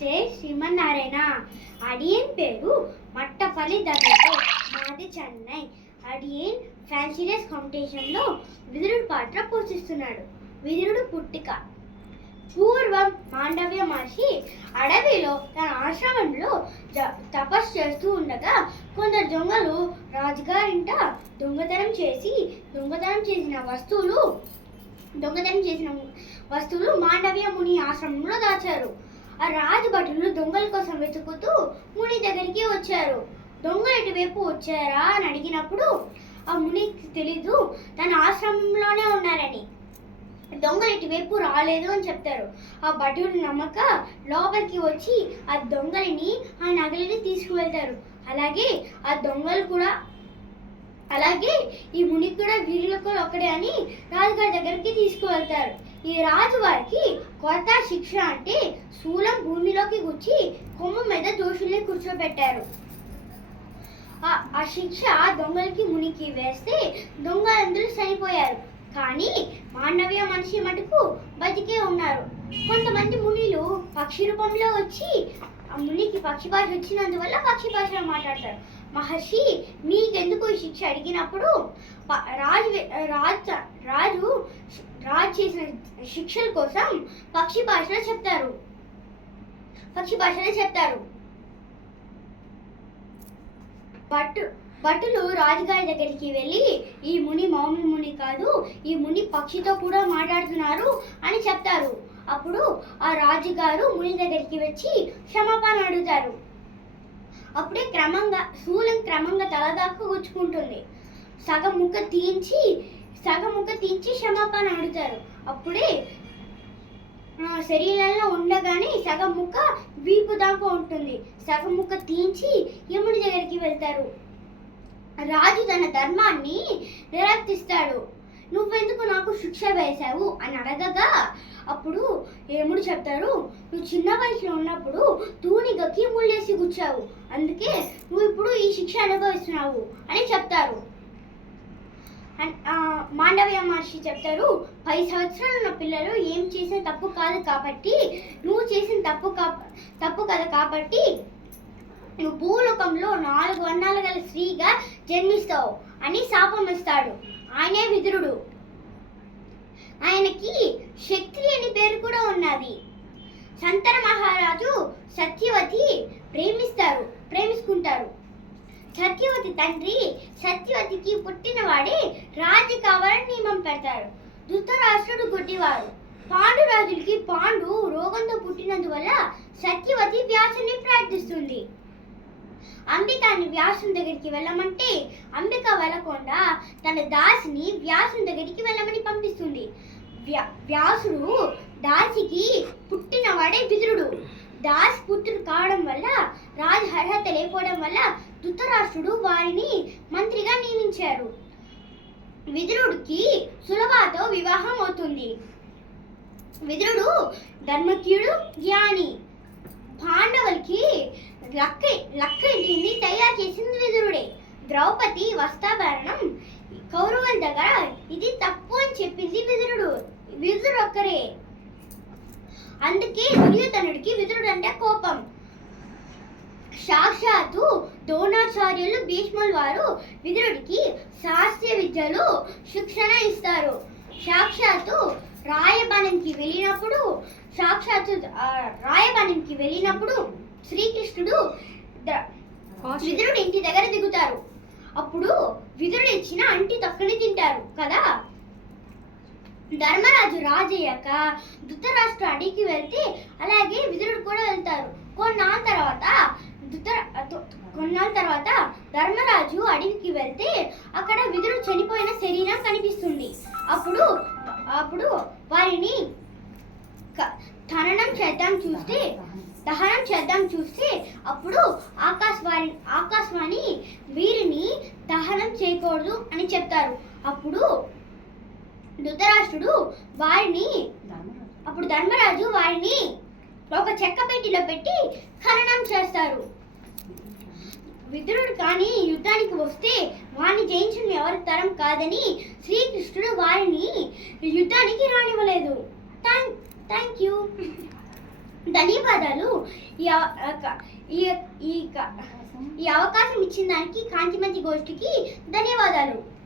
జై శ్రీమన్నారాయణ. అడియన్ పేరు మట్టపల్లి దర్శతో, మాది చెన్నై. అడియన్ ఫ్యాన్సీ డ్రెస్ కాంపిటీషన్లో విదురుడు పాత్ర పోషిస్తున్నాడు. విదురుడు పుట్టిక. పూర్వం మాండవ్య మహర్షి అడవిలో తన ఆశ్రమంలో తపస్సు చేస్తూ ఉండగా కొందరు దొంగలు రాజుగారింట దొంగతనం చేసిన వస్తువులు మాండవ్య ముని ఆశ్రమంలో దాచారు. ఆ రాజు భటులు దొంగల కోసం వెతుకుతూ ముని దగ్గరికి వచ్చారు. దొంగలు ఎటువైపు వచ్చారా అని అడిగినప్పుడు ఆ మునికి తెలీదు, తన ఆశ్రమంలోనే ఉన్నారని. దొంగలు ఇటువైపు రాలేదు అని చెప్తారు. ఆ భటుడు నమ్మక లోపలికి వచ్చి ఆ దొంగలని ఆ నగలని తీసుకువెళ్తారు. అలాగే ఈ ముని కూడా వీళ్ళకు ఒక్కడే అని రాజుగారి దగ్గరికి తీసుకువెళ్తారు. ఈ రాజు వారికి కొత్త శిక్ష అంటే శూలం భూమిలోకి గుచ్చి కొమ్ము మీద దోషుల్ని కూర్చోబెట్టారు. ఆ శిక్ష దొంగలకి మునికి వేస్తే దొంగలందరూ చనిపోయారు. కానీ మాండవ్య మనిషి మటుకు బతికే ఉన్నారు. కొంతమంది మునిలు పక్షి రూపంలో వచ్చి ఆ మునికి పక్షి భాష వచ్చినందువల్ల పక్షి భాషలో మాట్లాడతారు. మహర్షి, మీకెందుకు ఈ శిక్ష అడిగినప్పుడు రాజు చేసిన శిక్షల కోసం పక్షి భాషలో చెప్తారు. భటులు రాజుగారి దగ్గరికి వెళ్ళి, ఈ ముని మామూలు ముని కాదు, ఈ ముని పక్షితో కూడా మాట్లాడుతున్నారు అని చెప్తారు. అప్పుడు ఆ రాజుగారు ముని దగ్గరికి వచ్చి క్షమాపణ అడుగుతారు. అప్పుడే శూలం క్రమంగా తలదాకా గుచ్చుకుంటుంది. సగం ముక్క తీయించి క్షమాపణ అడుగుతారు. అప్పుడే శరీరంలో ఉండగానే సగం ముక్క వీపు దాకా ఉంటుంది. సగం ముక్క తీయించి యముడి దగ్గరికి వెళ్తారు. రాజు తన ధర్మాన్ని నిరక్తిస్తాడు. నువ్వెందుకు నాకు శిక్ష వేశావు అని అడగగా అప్పుడు యముడు చెప్తారు, నువ్వు చిన్న వయసులో ఉన్నప్పుడు తూనిగకి ముళ్ళేసి గుచ్చావు, అందుకే నువ్వు ఇప్పుడు ఈ శిక్ష అనుభవిస్తున్నావు అని చెప్తారు. మాండవ్య మహర్షి చెప్తారు, 10 సంవత్సరాలు ఉన్న పిల్లలు ఏం చేసిన తప్పు కాదు కాబట్టి, నువ్వు చేసిన తప్పు కదా కాబట్టి నువ్వు భూలోకంలో 4 వర్ణాలు గల స్త్రీగా జన్మిస్తావు అని శాపం ఇస్తాడు. ఆయనే విదురుడు. ఆయనకి శక్తి అని పేరు కూడా ఉన్నది. శంతన మహారాజు సత్యవతి ప్రేమించుకుంటారు. సత్యవతి తండ్రి సత్యవతికి పుట్టినవాడే రాజు కావాలని నియమం పెడతారు. ధృతరాష్ట్రుడు గుడ్డివారు. పాండురాజులకి పాండు రోగంతో పుట్టినందువల్ల సత్యవతి వ్యాసుని ప్రార్థిస్తుంది. అంబికాని వ్యాసుని దగ్గరికి వెళ్ళమంటే అంబిక వెళ్ళకుండా తన దాసిని వ్యాసుని దగ్గరికి వెళ్ళమని పంపిస్తుంది. వ్యాసుడు దాసికి పుట్టినవాడే విదురుడు. దాసి పుత్రుడు కావడం వల్ల రాజు అర్హత లేకపోవడం వల్ల ధృతరాష్ట్రుడు వారిని మంత్రిగా నియమించారు. విదురుడికి సులభతో వివాహం అవుతుంది. విదురుడు ధర్మజ్ఞుడు, జ్ఞాని. పాండవులకి లక్క ఇంటిని తయారు చేసింది విదురుడే. ద్రౌపది వస్త్రాభరణం కౌరవుల దగ్గర ఇది తప్పు అని చెప్పింది విదురుడు ఒక్కరే. అందుకే దుర్యోధనుడికి విదురుడు అంటే కోపం. సాక్షాత్తు ద్రోణాచార్యులు, భీష్ముల వారు విదురుడికి శాస్త్రీయ విద్యలు శిక్షణ ఇస్తారు. సాక్షాత్తు రాయబాణంకి వెళ్ళినప్పుడు శ్రీకృష్ణుడు విదురుడు ఇంటి దగ్గర దిగుతారు. అప్పుడు విదురుడు ఇచ్చిన అంటి తొక్కని తింటారు కదా. ధర్మరాజు రాజయ్యాక ధృతరాష్ట్ర అడిగి వెళ్తే అలాగే విదురుడు కూడా వెళ్తారు. కొన్నాళ్ళ తర్వాత ధర్మరాజు అడవికి వెళ్తే అక్కడ విదురుడు చనిపోయిన శరీరం కనిపిస్తుంది. అప్పుడు వారిని దహనం చేద్దాం చూస్తే అప్పుడు ఆకాశవాణి వీరిని దహనం చేయకూడదు అని చెప్తారు. అప్పుడు ధర్మరాజు వారిని ఒక చెక్క పెట్టిలో పెట్టి ఖననం చేస్తారు. విదురుడు కానీ యుద్ధానికి వస్తే వారిని జయించడం ఎవరి తరం కాదని శ్రీకృష్ణుడు వారిని యుద్ధానికి రానివ్వలేదు. Thank you. ధన్యవాదాలు. ఈ అవ- ఈ ఈ ఈ అవకాశం ఇచ్చిన దానికి కాంతి మంచి గోష్ఠికి ధన్యవాదాలు.